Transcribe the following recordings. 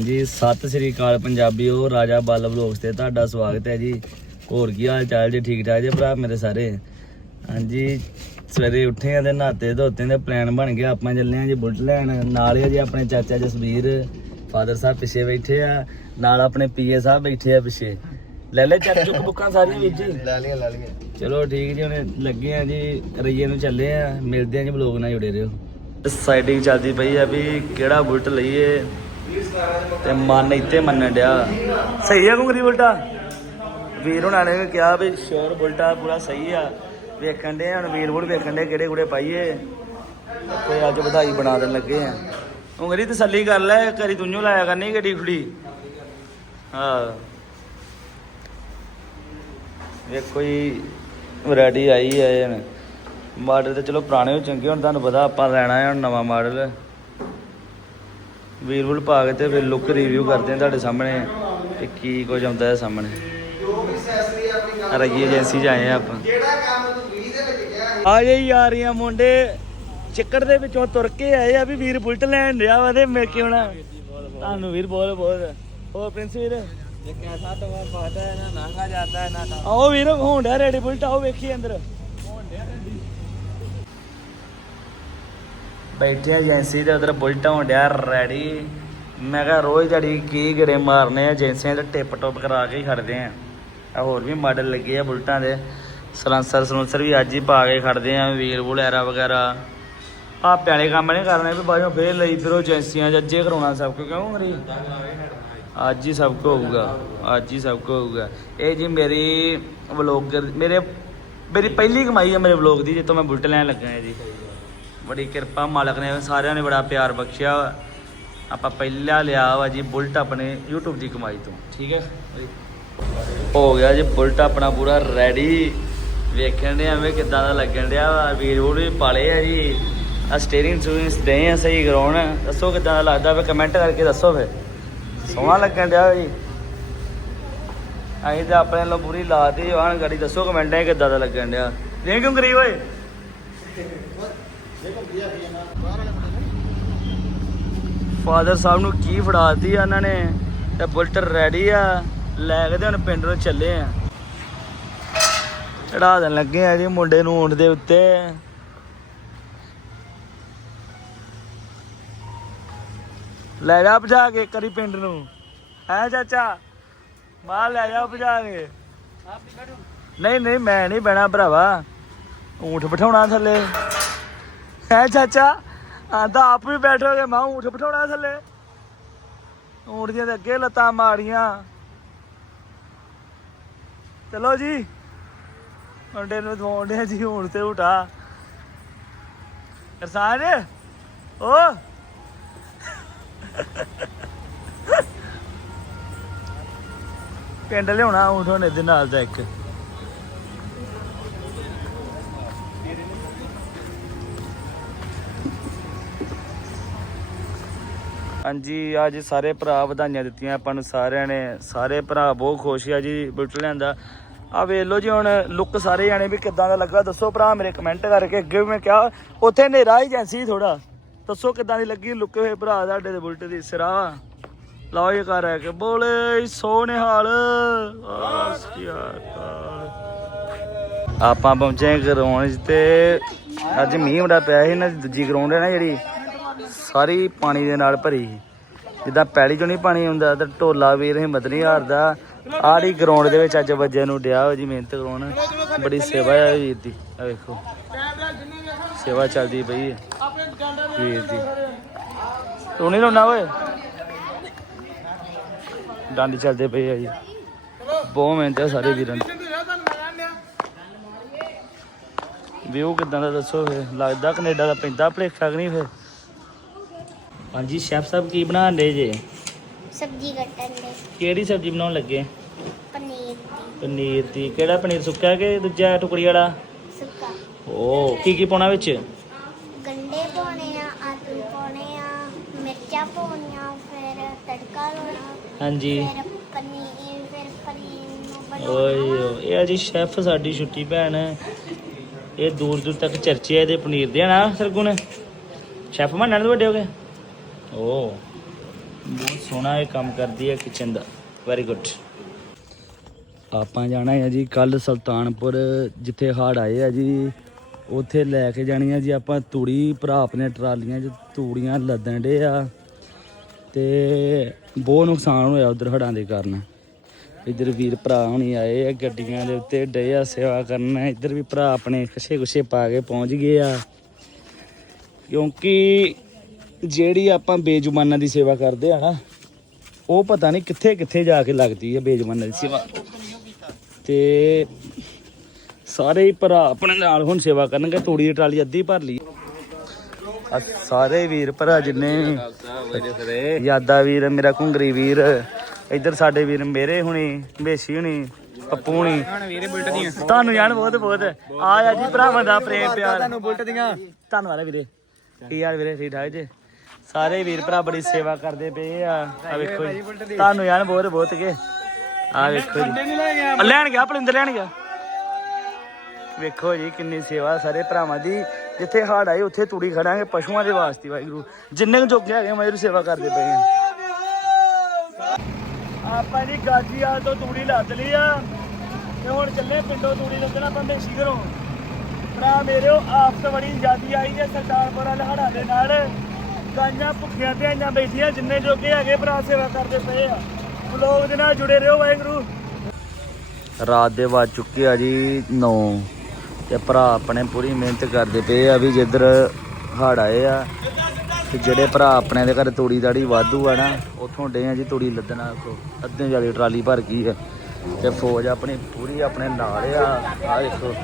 ਹਾਂਜੀ ਸਤਿ ਸ੍ਰੀ ਅਕਾਲ ਪੰਜਾਬੀਓ ਰਾਜਾ ਬੱਲ ਵਲੋਗਸ ਤੇ ਤੁਹਾਡਾ ਸਵਾਗਤ ਹੈ ਜੀ। ਹੋਰ ਕੀ ਹਾਲ ਚਾਲ ਜੀ? ਠੀਕ ਠਾਕ ਜੀ ਭਰਾ ਮੇਰੇ ਸਾਰੇ? ਹਾਂਜੀ ਸਵੇਰੇ ਉੱਠੇ ਆ ਤੇ ਨਹਾਤੇ ਧੋਤੇ ਦੇ ਪਲਾਨ ਬਣ ਗਿਆ ਆਪਾਂ ਚੱਲੇ ਆ ਜੀ ਬੁਲਟ ਲੈਣ। ਨਾਲ ਹੀ ਆ ਜੀ ਆਪਣੇ ਚਾਚਾ ਜਸਵੀਰ ਫਾਦਰ ਸਾਹਿਬ ਪਿੱਛੇ ਬੈਠੇ ਆ ਨਾਲ ਆਪਣੇ ਪੀਏ ਸਾਹਿਬ ਬੈਠੇ ਆ ਪਿੱਛੇ। ਲੈ ਲੈ ਚੱਕ ਚੁੱਕ ਬੁੱਕਾਂ ਸਾਰੀਆਂ ਵੀਰ ਜੀ ਲੈ ਲਿਆ ਲੈ ਲਿਆ ਚਲੋ ਠੀਕ ਜੀ ਹੁਣ ਲੱਗੇ ਆ ਜੀ ਰਈਏ ਨੂੰ ਚੱਲੇ ਆ ਮਿਲਦੇ ਆ ਜੀ ਬਲੌਗ ਨਾਲ ਜੁੜੇ ਰਹੋ। ਸਾਈਡਿੰਗ ਚੱਲਦੀ ਪਈ ਆ ਵੀ ਕਿਹੜਾ ਬੁਲਟ ਲਈਏ। ਤੇ ਮਨ ਇੱਥੇ ਮੰਨਣ ਡਿਆ। ਸਹੀ ਆ ਘੁੰਗਰੀ ਬੁਲਟਾ? ਵੀਰ ਹੁਣਾਂ ਨੇ ਵੀ ਕਿਹਾ ਵੀ ਸ਼ੋਰ ਬੁਲਟਾ ਪੂਰਾ ਸਹੀ ਆ। ਵੇਖਣ ਦੇ ਹੁਣ ਵੀਰ ਬੁਲ ਵੇਖਣ ਦੇ ਕਿਹੜੇ ਕੁੜੇ ਪਾਈਏ। ਤੇ ਅੱਜ ਵਧਾਈ ਬਣਾ ਦੇਣ ਲੱਗੇ ਆ। ਕੁੰਗਰੀ ਤਸੱਲੀ ਕਰ ਲੈ ਕਰੀ ਤੂੰ ਲਾਇਆ ਕਰਨੀ ਗੱਡੀ ਖੁੜੀ ਹਾਂ। ਵੇਖੋ ਜੀ ਵੈਰਾਈਟੀ ਆਈ ਹੈ ਮਾਡਲ ਤੇ ਚਲੋ ਪੁਰਾਣੇ ਹੋ ਚੰਗੇ, ਹੁਣ ਤੁਹਾਨੂੰ ਪਤਾ ਆਪਾਂ ਲੈਣਾ ਹੈ ਹੁਣ ਨਵਾਂ ਮਾਡਲ। ਵੀਰਵੁਲ ਪਾ ਕੇ ਤੇ ਫਿਰ ਲੁੱਕ ਰਿਵਿਊ ਕਰਦੇ ਹਾਂ ਤੁਹਾਡੇ ਸਾਹਮਣੇ ਕਿ ਕੀ ਕੁਝ ਆਉਂਦਾ ਹੈ ਸਾਹਮਣੇ। ਜੋ ਵੀ ਸੈਸਰੀ ਆਪਣੀ ਗੱਲ ਰਗੀ ਏਜੰਸੀ 'ਚ ਆਏ ਆ ਆਪਾਂ। ਜਿਹੜਾ ਕੰਮ ਤੂੰ 20 ਦੇ ਵਿੱਚ ਗਿਆ ਆ ਜੇ ਯਾਰੀਆਂ ਮੁੰਡੇ ਚਿੱਕੜ ਦੇ ਵਿੱਚੋਂ ਤੁਰ ਕੇ ਆਏ ਆ ਵੀ ਵੀਰ ਬੁਲਟ ਲੈਣ ਡਿਆ ਵਾ ਤੇ ਮਿਲ ਕੇ ਆਉਣਾ ਤੁਹਾਨੂੰ ਵੀਰ ਬਹੁਤ ਬਹੁਤ। ਹੋਰ ਪ੍ਰਿੰਸ ਵੀਰ? ਇਹ ਕੈਸਾ ਤਾਂ ਮੈਂ ਪਤਾ ਹੈ ਨਾ ਨਾਂਗਾ ਜਾਂਦਾ ਹੈ ਨਾ ਨਾ ਆਓ ਵੀਰ ਹੋਂਡਾ ਰੈਡੀ ਬੁਲਟ ਆਓ ਵੇਖੀ ਅੰਦਰ। ਬੈਠੇ ਆ ਏਜੰਸੀ ਦੇ ਉਧਰ ਬੁਲਟ ਹੋਂਡਿਆ ਰੈਡੀ ਮੈਂ ਕਿਹਾ, ਰੋਜ਼ ਜੜੀ ਕੀ ਗੜੇ ਮਾਰਨੇ ਆ? ਏਜੰਸੀਆਂ ਦੇ ਟਿਪ ਟੋਪ ਕਰਾ ਕੇ ਹੀ ਖੜਦੇ ਆ। ਆ ਹੋਰ ਵੀ ਮਾਡਲ ਲੱਗੇ ਆ ਬੁਲਟਾਂ ਦੇ। ਸਲੈਂਸਰ, ਸਲੂੰਸਰ ਵੀ ਅੱਜ ਹੀ ਪਾ ਕੇ ਖੜਦੇ ਆ, ਵੀਲ ਵਗੈਰਾ ਵਗੈਰਾ। ਆ ਪਿਆਲੇ ਕੰਮ ਨਹੀਂ ਕਰਨੇ ਵੀ ਬਾਜੋਂ ਫੇਰ ਲਈ ਫਿਰੋ ਏਜੰਸੀਆਂ 'ਚ ਕਰਾਉਣਾ ਸਭ ਕੁਝ ਕਿਉਂ ਮਰੀ ਅੱਜ ਹੀ ਸਭ ਕੁਝ ਹੋਊਗਾ, ਅੱਜ ਹੀ ਸਭ ਕੁਝ ਹੋਊਗਾ। ਇਹ ਜੀ ਮੇਰੀ ਵਲੋਗਰ ਮੇਰੇ, ਮੇਰੀ ਪਹਿਲੀ ਕਮਾਈ ਹੈ ਮੇਰੇ ਵਲੋਗ ਦੀ ਜਿੱਤੋਂ ਮੈਂ ਬੁਲਟ ਲੈਣ ਲੱਗਾ ਹਾਂ ਜੀ। ਬੜੀ ਕਿਰਪਾ ਮਾਲਕ ਨੇ ਸਾਰਿਆਂ ਨੇ ਬੜਾ ਪਿਆਰ ਬਖਸ਼ਿਆ। ਵਾ। ਆਪਾਂ ਪਹਿਲਾ ਲਿਆ ਵਾ ਜੀ ਬੁਲਟ ਆਪਣੇ YouTube ਦੀ ਕਮਾਈ ਤੋਂ। ਠੀਕ ਹੈ। ਹੋ ਗਿਆ ਜੀ ਬੁਲਟ ਆਪਣਾ ਪੂਰਾ ਰੈਡੀ ਵੇਖਣ ਦੇ ਐਵੇਂ ਕਿੱਦਾਂ ਦਾ ਲੱਗਣ ਡਿਆ ਵਾ। ਵੀਰ ਵੀਰ ਵੀ ਪਾਲੇ ਆ ਜੀ। ਆ ਸਟੀਅਰਿੰਗ ਸੂਰਿੰਗ ਦੇ ਆ ਸਹੀ ਕਰਾਉਣ। ਦੱਸੋ ਕਿੱਦਾਂ ਦਾ ਲੱਗਦਾ ਵੇ? ਕਮੈਂਟ ਕਰਕੇ ਦੱਸੋ ਫੇ ਸੋਹਣਾ ਲੱਗਣ ਡਿਆ ਜੀ। ਅਸੀਂ ਤਾਂ ਆਪਣੇ ਵੱਲੋਂ ਪੂਰੀ ਲਾਤੀ। ਆਣ ਗਾੜੀ ਦੱਸੋ ਕਮੈਂਟਾਂ ਕਿੱਦਾਂ ਦਾ ਲੱਗਣ ਡਿਆ। ਦੇ ਕਿਉਂ ਕਰੀ ਓਏ ਫਾਦਰ ਸਾਹਿਬ ਨੂੰ ਕੀ ਫੜਾਤੀ ਆ ਇਹਨਾਂ ਨੇ? ਤੇ ਬੁਲਟ ਰੈਡੀ ਆ। ਲੈ ਕੇ ਤੇ ਹੁਣ ਪਿੰਡ ਨੂੰ ਚੱਲੇ ਆ। ਚੜਾ ਦੇਣ ਲੱਗੇ ਆ ਜੀ ਮੁੰਡੇ ਨੂੰ ਊਂਠ ਦੇ ਉੱਤੇ। ਲੈ ਜਾ ਭਜਾ ਕੇ ਕਰੀ ਪਿੰਡ ਨੂੰ। ਹੈ ਚਾਚਾ? ਮਾਰ ਲੈ ਜਾ ਭਜਾ ਕੇ। ਨਹੀਂ ਨਹੀਂ ਮੈਂ ਨਹੀਂ ਬਹਿਣਾ ਭਰਾਵਾ। ਊਂਠ ਬਿਠਾਉਣਾ ਥੱਲੇ। ਹੈ ਚਾਚਾ। ਆਂਦਾ ਆਪ ਵੀ ਬੈਠੇ ਬੈਠੋਗੇ ਮੈਂ ਊਠ ਬਿਠਾਉਣਾ ਥੱਲੇ। ਊਠ ਦੀਆਂ ਤੇ ਅੱਗੇ ਲੱਤਾਂ ਮਾਰੀਆਂ। ਚਲੋ ਜੀ। ਮੁੰਡੇ ਨੂੰ ਦਵਾਉਂਦੇ ਜੀ ਹੁਣ ਤੇ ਉਠਾ ਕਰਸਾਨ ਓ। ਪਿੰਡ ਲਿਆਉਣਾ ਊਠ ਹੋਣੇ ਦੇ ਨਾਲ ਦਾ ਇੱਕ। ਹਾਂਜੀ, ਅੱਜ ਸਾਰੇ ਭਰਾ ਵਧਾਈਆਂ ਦਿੱਤੀਆਂ ਆਪਾਂ ਨੂੰ, ਸਾਰਿਆਂ ਨੇ। ਸਾਰੇ ਭਰਾ ਬਹੁਤ ਖੁਸ਼ ਆ ਜੀ ਬੁਲਟ ਲਿਆਂਦਾ। ਆ ਵੇਖ ਲਓ ਜੀ, ਹੁਣ ਲੁੱਕ ਸਾਰੇ ਜਾਣੇ ਵੀ ਕਿੱਦਾਂ ਦਾ ਲੱਗਾ। ਦੱਸੋ ਭਰਾ, ਮੇਰੇ ਕਮੈਂਟ ਕਰਕੇ ਅੱਗੇ ਵੀ ਮੈਂ ਕਿਹਾ, ਉੱਥੇ ਹਨੇਰਾ ਏਜੰਸੀ ਥੋੜਾ ਦੱਸੋ ਕਿੱਦਾਂ ਦੀ ਲੱਗੀ ਲੁੱਕ ਹੋਏ ਭਰਾ ਸਾਡੇ ਦੇ ਬੁਲਟ ਦੀ? ਸਿਰਾ। ਲਓ ਇਹ ਕਰ ਹੈ ਕਿ ਬੋਲੇ ਸੋਹਣੇ ਹਾਲ। ਆਪਾਂ ਪਹੁੰਚੇ ਗਰਾਉਂਡ 'ਚ ਤੇ ਅੱਜ ਮੀਂਹ ਬੜਾ ਪਿਆ ਸੀ ਨਾ, ਦੂਜੀ ਗਰਾਉਂਡ ਹੈ ਨਾ ਜਿਹੜੀ। ਸਾਰੀ ਪਾਣੀ ਦੇ ਨਾਲ ਭਰੀ ਸੀ। ਜਿੱਦਾਂ ਪੈਲੀ ਚੋਂ ਨਹੀਂ ਪਾਣੀ ਆਉਂਦਾ ਤੇ ਢੋਲਾ ਵੀਰ ਹਿੰਮਤ ਨਹੀਂ ਹਾਰਦਾ। ਆੜੀ ਗਰਾਊਂਡ ਦੇ ਵਿੱਚ ਅੱਜ ਵੱਜੇ ਨੂੰ ਡਿਆ ਹੋ ਜੀ, ਮਿਹਨਤ ਕਰਾਉਣ। ਬੜੀ ਸੇਵਾ ਹੈ ਵੀਰ ਦੀ। ਆ ਵੇਖੋ। ਸੇਵਾ ਚੱਲਦੀ ਪਈ ਹੈ ਵੀਰ ਦੀ। ਤੂੰ ਨਹੀਂ ਲਾਉਣਾ ਓਏ? ਡੰਡ ਚੱਲਦੇ ਪਏ ਆ ਜੀ। ਬਹੁਤ ਮਿਹਨਤ ਹੈ ਸਾਰੇ ਵੀਰਾਂ ਦੀ। ਵਿਊ ਕਿਦਾਂ ਦਾ ਦੱਸੋ ਫੇ ਲੱਗਦਾ ਕੈਨੇਡਾ ਦਾ ਪੈਂਦਾ ਭਲੇਖਾ ਕਿ ਨਹੀਂ ਫੇ ਹਾਂਜੀ ਸ਼ੈਫ ਸਾਹਿਬ ਕੀ ਬਣਾਉਣ ਦੇ ਜੇ? ਸਬਜ਼ੀ ਕੱਟਣ ਦੇ ਕਿਹੜੀ ਸਬਜ਼ੀ ਬਣਾਉਣ ਲੱਗੇ? ਪਨੀਰ ਦੀ। ਪਨੀਰ ਦੀ। ਕਿਹੜਾ ਪਨੀਰ ਸੁੱਕਾ ਕਿ ਦੂਜਾ ਟੁਕੜੀ ਵਾਲਾ? ਸੁੱਕਾ। ਓ ਕੀ ਕੀ ਪਾਉਣਾ ਵਿੱਚ? ਗੰਡੇ ਪਾਉਣੇ ਆ ਆਲੂ ਪਾਉਣੇ ਆ ਮਿਰਚਾਂ ਪਾਉਣੀਆਂ ਫਿਰ ਤੜਕਾ ਲਾਉਣਾ ਹਾਂਜੀ। ਫਿਰ ਪਨੀਰ ਫਿਰ ਪਨੀਰ ਨੂੰ ਓਏ ਬਣਾਉਣਾ ਓ, ਇਹ ਆ ਜੀ ਸ਼ੈਫ ਸਾਡੀ ਛੁੱਟੀ ਭੈਣ। ਹੈ। ਇਹ ਦੂਰ ਦੂਰ ਤੱਕ ਚਰਚੇ ਆ ਇਹਦੇ ਪਨੀਰ ਦੇ ਨਾ ਸਰਗੁਣ? ਸ਼ੈਫ ਮੰਨਣ ਦੇ ਵੱਡੇ ਹੋ ਗਏ ਓ। ਬਹੁਤ ਸੋਹਣਾ ਇਹ ਕੰਮ ਕਰਦੀ ਹੈ ਕਿਚਨ ਦਾ। ਵੈਰੀ ਗੁੱਡ ਆਪਾਂ ਜਾਣਾ ਹੈ ਜੀ ਕੱਲ ਸੁਲਤਾਨਪੁਰ, ਜਿੱਥੇ ਹੜ ਆਏ ਆ ਜੀ। ਉੱਥੇ ਲੈ ਕੇ ਜਾਣੀ ਆ ਜੀ ਆਪਾਂ ਤੂੜੀ। ਭਰਾ ਆਪਣੇ ਟਰਾਲੀਆਂ 'ਚ ਤੂੜੀਆਂ ਲੱਦਣ ਡੇ ਆ। ਤੇ ਬਹੁਤ ਨੁਕਸਾਨ ਹੋਇਆ ਉਧਰ ਹੜਾਂ ਦੇ ਕਾਰਨ। ਇੱਧਰ ਵੀਰ ਭਰਾ ਹੁਣੀ ਆਏ ਆ ਗੱਡੀਆਂ ਦੇ ਉੱਤੇ ਡੇ ਆ ਸੇਵਾ ਕਰਨ। ਇੱਧਰ ਵੀ ਭਰਾ ਆਪਣੇ ਖੁਸ਼ੇ ਖੁਸ਼ੇ ਪਾ ਕੇ ਪਹੁੰਚ ਗਏ ਆ। ਕਿਉਂਕਿ ਜਿਹੜੀ ਆਪਾਂ ਬੇਜੁਮਾਨਾਂ ਦੀ ਸੇਵਾ ਕਰਦੇ ਆ ਨਾ, ਉਹ ਪਤਾ ਨਹੀਂ ਕਿੱਥੇ ਕਿੱਥੇ ਜਾ ਕੇ ਲੱਗਦੀ ਹੈ ਬੇਜੁਮਾਨਾਂ ਦੀ ਸੇਵਾ। ਤੇ ਸਾਰੇ ਹੀ ਭਰਾ ਆਪਣੇ ਨਾਲ ਹੁਣ ਸੇਵਾ ਕਰਨਗੇ, ਤੂੜੀ ਦੀ ਟਰਾਲੀ ਅੱਧੀ ਭਰ ਲਈ। ਸਾਰੇ ਵੀਰ, ਭਰਾ ਜਿੰਨੇ ਯਾਦਾ ਵੀਰ, ਮੇਰਾ ਘੁੰਗਰੀ ਵੀਰ, ਇੱਧਰ ਸਾਡੇ ਵੀਰ ਮੇਰੇ ਹੁਣੀ ਮੇਸ਼ੀ ਹੁਣੀ, ਪੱਪੂ ਹੁਣੀ। ਤੁਹਾਨੂੰ ਜਾਣ ਬਹੁਤ ਬਹੁਤ। ਆ ਜੀ ਭਰਾਵਾਂ ਦਾ ਪ੍ਰੇਮ ਪਿਆਰ। ਤੁਹਾਨੂੰ ਬੁਲਟ ਦੀਆਂ ਧੰਨਵਾਦ ਹੈ ਵੀਰੇ। ਕੀ ਯਾਰ ਵੀਰੇ, ਠੀਕ ਠਾਕ ਜੇ? ਸਾਰੇ ਵੀਰ ਭਰਾ ਬੜੀ ਸੇਵਾ ਕਰਦੇ ਪਏ ਆ। ਆ ਵੇਖੋ ਜੀ। ਤੁਹਾਨੂੰ ਯਾਰ ਬਹੁਤ ਬਹੁਤ ਕੇ। ਆ ਵੇਖੋ ਜੀ। ਆ ਲੈਣ ਗਿਆ ਭਲਿੰਦਰ ਲੈਣ ਗਿਆ। ਵੇਖੋ ਜੀ ਕਿੰਨੀ ਸੇਵਾ ਸਾਰੇ ਭਰਾਵਾਂ ਦੀ। ਜਿੱਥੇ ਹੜ ਆਏ ਉੱਥੇ ਤੂੜੀ ਖੜਾਂਗੇ ਪਸ਼ੂਆਂ ਦੇ ਵਾਸਤੇ ਵਾਹਿਗੁਰੂ। ਜਿੰਨੇ ਜੋਗੇ ਹੈਗੇ ਮੈਂ ਸੇਵਾ ਕਰਦੇ ਪਏ ਆ। ਆਪਾਂ ਜੀ ਗਾਜੀਆਲ ਤੋਂ ਤੂੜੀ ਲੱਦ ਲਈ ਆ। ਤੇ ਹੁਣ ਚੱਲੇ ਪਿੰਡੋਂ ਤੂੜੀ ਲੱਦਣਾ ਆਪਾਂ ਮੇਸ਼ੀ ਘਰੋਂ ਭਰਾ ਮੇਰਿਓ ਆਫਤ ਬੜੀ ਜਿਆਦੀ ਆਈ ਜੇ ਸਰਦਾਰਪੁਰ ਵਾਲੇ ਹੜਾਂ ਦੇ ਨਾਲ। ਗਾਈਆਂ, ਭੁੱਖੀਆਂ ਤੇ ਆਈਆਂ ਬੈਠੀਆਂ ਜਿੰਨੇ ਜੋਗੇ ਹੈਗੇ ਭਰਾ ਸੇਵਾ ਕਰਦੇ ਪਏ ਆ। ਲੋਕ ਦੇ ਨਾਲ ਜੁੜੇ ਰਹੋ ਵਾਹਿਗੁਰੂ। ਰਾਤ ਦੇ ਵੱਜ ਚੁੱਕੇ ਆ ਜੀ 9 ਤੇ ਭਰਾ ਆਪਣੇ ਪੂਰੀ ਮਿਹਨਤ ਕਰਦੇ ਪਏ ਆ ਵੀ ਜਿੱਧਰ ਹੜ ਆਏ ਆ ਤੇ ਜਿਹੜੇ ਭਰਾ ਆਪਣੇ ਦੇ ਘਰ ਤੂੜੀ ਦਾੜੀ ਵਾਧੂ ਆ ਨਾ, ਉਥੋਂ ਡੇ ਆ ਜੀ ਤੂੜੀ ਲੱਦਣਾ ਕੋ ਅੱਧੇ ਜਿਆਦੀ ਟਰਾਲੀ ਭਰ ਗਈ ਆ ਤੇ ਫੌਜ ਆਪਣੀ ਪੂਰੀ ਆਪਣੇ ਨਾਲ ਆ। ਆ ਦੇਖੋ।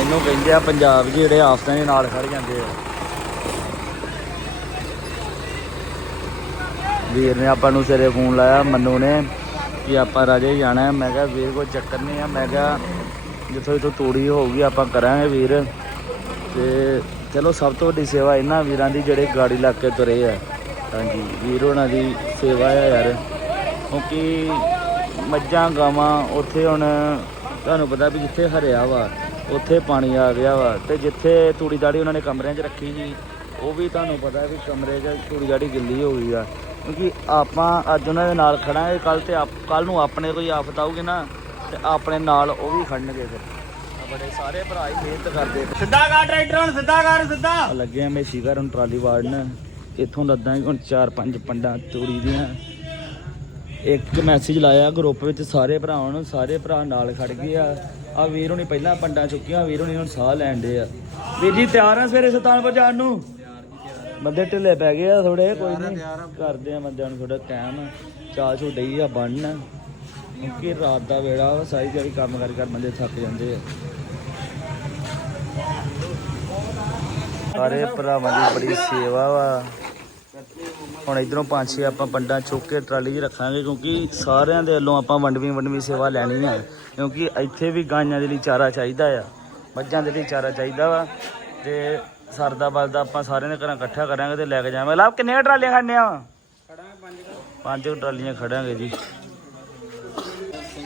ਇਹਨੂੰ ਕਹਿੰਦੇ ਆ ਪੰਜਾਬ 'ਚ ਜਿਹੜੇ ਆਫਤਾਂ ਦੇ ਨਾਲ ਖੜ ਜਾਂਦੇ ਆ। ਵੀਰ ਨੇ ਆਪਾਂ ਨੂੰ ਸਿਰੇ ਫੋਨ ਲਾਇਆ, ਮੰਨੂ ਨੇ, ਕਿ ਆਪਾਂ ਰਾਜੇ ਜਾਣਾ ਹੈ। ਮੈਂ ਕਿਹਾ, ਵੀਰ ਕੋਈ ਚੱਕਰ ਨਹੀਂ ਆ। ਮੈਂ ਕਿਹਾ, ਜਿੱਥੋਂ ਜਿੱਥੋਂ ਤੂੜੀ ਹੋਊਗੀ, ਆਪਾਂ ਕਰਾਂਗੇ ਵੀਰ। ਤੇ ਚਲੋ, ਸਭ ਤੋਂ ਵੱਡੀ ਸੇਵਾ ਇਹਨਾਂ ਵੀਰਾਂ ਦੀ, ਜਿਹੜੇ ਗਾੜੀ ਲਾ ਕੇ ਤੁਰੇ ਆ। ਹਾਂਜੀ, ਵੀਰ ਉਹਨਾਂ ਦੀ ਸੇਵਾ ਆ ਯਾਰ। ਕਿਉਂਕਿ ਮੱਝਾਂ, ਗਾਵਾਂ, ਉੱਥੇ ਹੁਣ ਤੁਹਾਨੂੰ ਪਤਾ ਵੀ ਜਿੱਥੇ ਹਰਿਆ ਵਾ ਉੱਥੇ ਪਾਣੀ ਆ ਗਿਆ ਵਾ ਤੇ ਜਿੱਥੇ ਤੂੜੀ ਦਾੜੀ ਉਹਨਾਂ ਨੇ ਕਮਰਿਆਂ 'ਚ ਰੱਖੀ ਸੀ ਉਹ ਵੀ ਤੁਹਾਨੂੰ ਪਤਾ ਵੀ ਕਮਰੇ 'ਚ ਤੂੜੀ ਦਾੜੀ ਗਿੱਲੀ ਹੋ ਗਈ ਆ। ਕਿਉਂਕਿ ਆਪਾਂ ਅੱਜ ਉਹਨਾਂ ਦੇ ਨਾਲ ਖੜਾਂਗੇ ਕੱਲ ਤੇ ਕੱਲ ਨੂੰ ਆਪਣੇ ਕੋਈ ਆਫਤ ਆਊਗੀ ਨਾ ਤੇ ਆਪਣੇ ਨਾਲ ਉਹ ਵੀ ਖੜਨਗੇ ਫਿਰ। ਬੜੇ ਸਾਰੇ ਭਰਾ ਹੀ ਮਿਹਨਤ ਕਰਦੇ। ਸਿੱਧਾ ਕਰ ਟਰੈਕਟਰ ਹੁਣ ਸਿੱਧਾ ਕਰ ਸਿੱਧਾ। ਲੱਗੇ ਆ ਮੈਂ ਸ਼ੀਗਰ ਹੁਣ ਟਰਾਲੀ ਵਾੜਨ। ਇੱਥੋਂ ਲੱਦਾਂਗੇ ਹੁਣ ਚਾਰ ਪੰਜ ਪੰਡਾਂ ਤੂੜੀ ਦੀਆਂ। ਇੱਕ ਮੈਸੇਜ ਲਾਇਆ ਗਰੁੱਪ ਵਿੱਚ ਸਾਰੇ ਭਰਾਵਾਂ ਨੂੰ ਸਾਰੇ ਭਰਾ ਨਾਲ ਖੜ ਗਏ ਆ। ਆ ਵੀਰ ਹੁਣੀ ਪਹਿਲਾਂ ਪੰਡਾਂ ਚੁੱਕੀਆਂ ਵੀਰ ਹੁਣੀ ਹੁਣ ਸਾਹ ਲੈਣ ਦੇ ਆ। ਵੀਰ ਜੀ ਤਿਆਰ ਆ ਸਵੇਰੇ ਸੁਲਤਾਨਪੁਰ ਜਾਣ ਨੂੰ? ਬੰਦੇ ਢਿੱਲੇ ਪੈ ਗਏ ਆ ਥੋੜੇ ਕੋਈ ਨਹੀਂ। ਕਰਦੇ ਆ ਬੰਦਿਆਂ ਨੂੰ ਥੋੜਾ ਟਾਈਮ ਚਾਲ ਛੋ ਡਈ ਆ ਬਣਨ। ਕਿਉਂਕਿ ਰਾਤ ਦਾ ਵੇੜਾ ਵਾ, ਸਾਰੀ ਦਿਹਾੜੀ ਕੰਮ ਕਰ ਕਰ ਬੰਦੇ ਥੱਕ ਜਾਂਦੇ ਆ। ਸਾਰੇ ਭਰਾਵਾਂ ਦੀ ਬੜੀ ਸੇਵਾ ਵਾ। ਹੁਣ ਇਧਰੋਂ ਪੰਜ ਛੇ ਆਪਾਂ ਪੰਡਾਂ ਚੁੱਕ ਕੇ ਟਰਾਲੀ 'ਚ ਰੱਖਾਂਗੇ, ਕਿਉਂਕਿ ਸਾਰਿਆਂ ਦੇ ਵੱਲੋਂ ਆਪਾਂ ਵੰਡਵੀਂ ਵੰਡਵੀਂ ਸੇਵਾ ਲੈਣੀ ਆ। ਕਿਉਂਕਿ ਇੱਥੇ ਵੀ ਗਾਈਆਂ ਦੇ ਲਈ ਚਾਰਾ ਚਾਹੀਦਾ ਆ। ਮੱਝਾਂ ਦੇ ਲਈ ਚਾਰਾ ਚਾਹੀਦਾ ਵਾ। ਤੇ ਸਰਦਾ ਬਲਦਾ ਆਪਾਂ ਸਾਰਿਆਂ ਦੇ ਘਰਾਂ ਇਕੱਠਾ ਕਰਾਂਗੇ ਤੇ ਲੈ ਕੇ ਜਾਵਾਂਗੇ। ਲਾਭ, ਕਿੰਨੀਆਂ ਕੁ ਟਰਾਲੀਆਂ ਖੜਨੇ ਆ ਪੰਜ ਟਰਾਲੀਆਂ ਖੜਾਂਗੇ ਜੀ।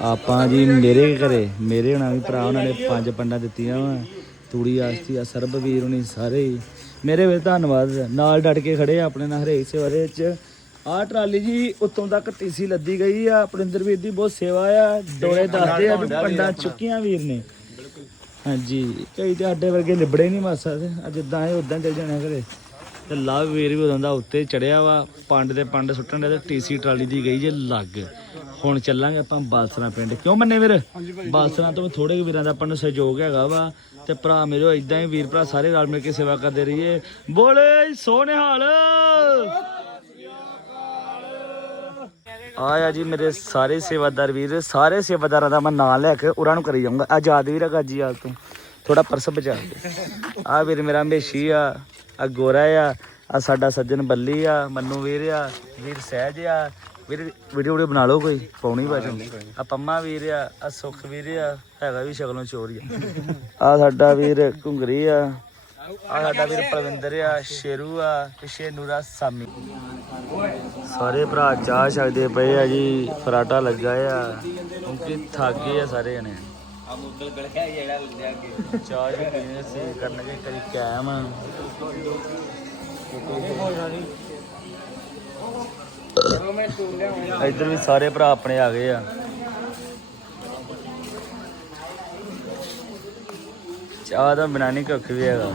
ਆਪਾਂ ਜੀ ਮੇਰੇ ਘਰੇ, ਮੇਰੇ ਹੁਣਾਂ ਵੀ ਭਰਾ, ਉਹਨਾਂ ਨੇ ਪੰਜ ਪੰਡਾਂ ਦਿੱਤੀਆਂ ਵਾ। ਤੂੜੀ ਆਸਤੀ ਆ ਸਰਬ ਵੀਰ ਹੁਣੀ ਸਾਰੇ ਮੇਰੇ ਵੀ ਧੰਨਵਾਦ। ਨਾਲ ਡਟ ਕੇ ਖੜੇ ਆ ਆਪਣੇ ਨਾਲ ਹਰੇਕ ਸੇਵਾ ਦੇ ਵਿੱਚ। ਆਹ ਟਰਾਲੀ ਜੀ ਉੱਤੋਂ ਤੱਕ ਤੀਸੀ ਲੱਦੀ ਗਈ ਆ। ਆਪਣਿੰਦਰ ਵੀਰ ਦੀ ਬਹੁਤ ਸੇਵਾ ਆ। ਡੋਲੇ ਦੱਸਦੇ ਆ ਵੀ ਪੰਡਾਂ ਚੁੱਕੀਆਂ ਵੀਰ ਨੇ। ਹਾਂਜੀ। ਕਈ ਤੇ ਸਾਡੇ ਵਰਗੇ ਲਿਬੜੇ ਨਹੀਂ ਮਾਸਾ ਤੇ। ਅੱਜ ਇਦਾਂ ਆਏ ਉਦਾਂ ਚੱਲ ਜਾਣਾ ਘਰੇ। ਤੇ ਲਵ ਵੀਰ ਵੀ ਉਦੋਂ ਦਾ ਉੱਤੇ ਚੜਿਆ ਵਾ ਪੰਡ ਦੇ ਪੰਡ ਸੁੱਟਣ ਦੇ ਤੇ ਟੀਸੀ ਟਰਾਲੀ ਦੀ ਗਈ ਜੇ ਲੱਗ। ਹੁਣ ਚੱਲਾਂਗੇ ਆਪਾਂ ਬਾਲਸਨਾ ਪਿੰਡ। ਕਿਉਂ ਮੰਨੇ ਵੀਰ? ਬਾਲਸਨਾ ਤੋਂ ਥੋੜੇ ਵੀਰਾਂ ਦਾ ਆਪਾਂ ਨੂੰ ਸਹਿਯੋਗ ਹੈਗਾ ਵਾ ਤੇ ਭਰਾ ਮੇਰੇ ਇਦਾਂ ਹੀ ਵੀਰ ਭਰਾ ਸਾਰੇ ਰਲ ਮਿਲ ਕੇ ਸੇਵਾ ਕਰਦੇ ਰਹੀਏ। ਬੋਲੇ ਸੋਨੇਹਾਲ! ਆਇਆ ਜੀ ਮੇਰੇ ਸਾਰੇ ਸੇਵਾਦਾਰ ਵੀਰ ਸਾਰੇ ਸੇਵਾਦਾਰਾਂ ਦਾ ਮੈਂ ਨਾਂ ਲੈ ਕੇ ਉਹਨਾਂ ਨੂੰ ਕਰੀ ਜਾਊਂਗਾ। ਆਜ਼ਾਦ ਵੀਰ ਗਾਜੀ ਹਾਲ ਤੋਂ। ਥੋੜਾ ਪਰਸ ਬਚਾ ਆ ਵੀਰ ਮੇਰਾ ਮੇਸ਼ੀ ਆ। ਆ ਗੋਰਾ ਆ ਆ ਸਾਡਾ ਸੱਜਣ ਬੱਲੀ ਆ, ਮੰਨੂ ਵੀਰ ਆ, ਵੀਰ ਸਹਿਜ ਆ। ਵੀਰ, ਵੀਡੀਓ ਵੀਡੀਓ ਬਣਾ ਲਓ ਕੋਈ, ਪਾਉਣੀ ਬਾਜੂ ਆ ਪੰਮਾ ਵੀਰ ਆ ਆ ਸੁਖ ਵੀਰ ਆ, ਹੈਗਾ ਵੀ ਸ਼ਕਲੋਂ ਚੋਰੀ ਆ। ਆ ਸਾਡਾ ਵੀਰ ਘੁੰਗਰੀ ਆ ਆ ਸਾਡਾ ਵੀਰ ਪਲਵਿੰਦਰ ਆ, ਸ਼ੇਰੂ ਆ, ਪਿਛੇ ਨੂਰਾ ਸਾਮੀ। ਸਾਰੇ ਭਰਾ ਚਾਹ ਛਕਦੇ ਪਏ ਆ ਜੀ, ਫਰਾਟਾ ਲੱਗਾ ਆ। ਕਿਉਂਕਿ ਥੱਕ ਗਏ ਆ ਸਾਰੇ ਜਣੇ। ਆ ਜਿਹੜਾ ਚਾਹ ਜੀ ਪੀਣੇ ਸੀ ਕਰਨਗੇ ਕਰੀ ਕਾਇਮ ਉਹ ਮੈਂ ਟੂਲ ਲਿਆਵਾਂ ਇੱਧਰ ਵੀ ਸਾਰੇ ਭਰਾ ਆਪਣੇ ਆ ਗਏ ਆ। ਚਾਹ ਦਾ ਨਹੀਂ ਕੱਖ ਵੀ ਹੈਗਾ।